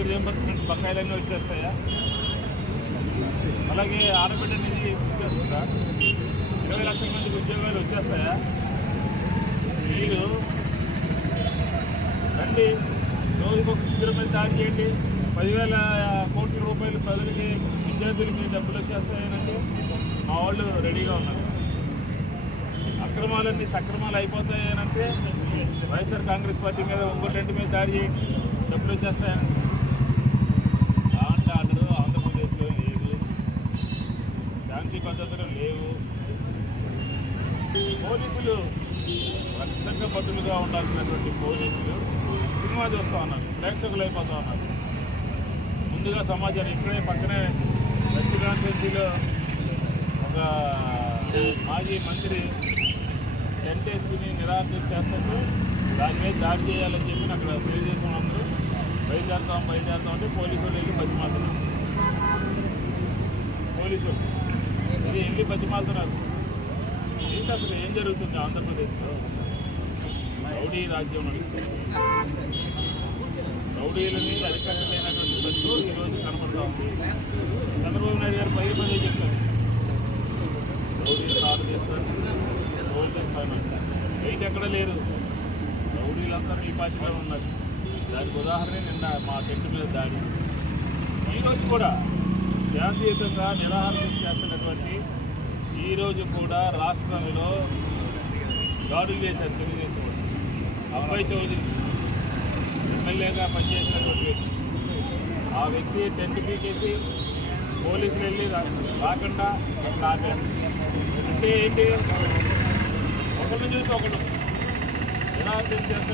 Fee reimbursement బకాయిలన్నీ వచ్చేస్తాయా? అలాగే ఆడబిడ్డ నిధి వచ్చేస్తుందా? 20 లక్షల మందికి ఉద్యోగాలు వచ్చేస్తాయా? మీరు రండి, రోజుకొక శిబిరం మీద దాడి చేయండి, 10,000 కోట్ల రూపాయలు ప్రజలకి విద్యార్థులకి డబ్బులు వచ్చేస్తాయనంటే మా వాళ్ళు రెడీగా ఉన్నారు. అక్రమాలన్నీ సక్రమాలు అయిపోతాయనంటే వైఎస్ఆర్ కాంగ్రెస్ పార్టీ మీద ఇంకో టెంట్ మీద దాడి చేయండి, డబ్బులు వచ్చేస్తాయని. లాంటి ఆర్డర్ ఆంధ్రప్రదేశ్లో లేదు, శాంతి పద్ధతులు లేవు. పోలీసులు ఖచ్చితంగా పట్టులుగా ఉండాల్సినటువంటి పోలీసులు సినిమా చూస్తూ ఉన్నారు, ప్రేక్షకులు అయిపోతూ ఉన్నారు. ముందుగా సమాచారం ఇక్కడే పక్కనే వెస్ట్ కాన్స్టిట్యున్సీలో ఒక మాజీ మంత్రి టెంట్ వేసుకుని నిరాకరణ చేస్తుంటే దాని మీద దాడి చేయాలని చెప్పి అక్కడ తెలియజేసిన అందరూ బయలుదేరుతాం అంటే పోలీసు వాళ్ళు వెళ్ళి బతిమాలుతున్నారు. పోలీసు ఇది వెళ్ళి బతిమాలుతున్నారు. ఏంటి అసలు ఏం జరుగుతుంది ఆంధ్రప్రదేశ్లో? రౌడీ రాజ్యం నడుస్తుంది. రౌడీలని అరికట్టలేనటువంటి బతుకు ఈరోజు కనబడుతూ ఉంది. చంద్రబాబు నాయుడు గారు పదే చెప్తారు, రౌడీలు కాదు చేస్తారు, రోజు చేస్తాను. అయితే ఎక్కడ లేరు, రౌడీలందరూ ఈ పార్టీలో ఉన్నారు. దానికి ఉదాహరణ నిన్న మా టెంట్ మీద దాడి. ఈరోజు కూడా శాంతియుతంగా నిరాహార చేస్తున్నటువంటి ఈరోజు కూడా రాష్ట్రంలో దాడులు చేశారు తెలుగుదేశం వాళ్ళు. అబ్బాయి చౌదరి ఎమ్మెల్యేగా పనిచేసినటువంటి వ్యక్తి, ఆ వ్యక్తి టెంట్ పీకేసి పోలీసులు వెళ్ళి రాకుండా అక్కడ ఆపారు. అంటే ఏంటి, ఒకరిని చూసి ఒకరు నిరాహార చేస్తారు.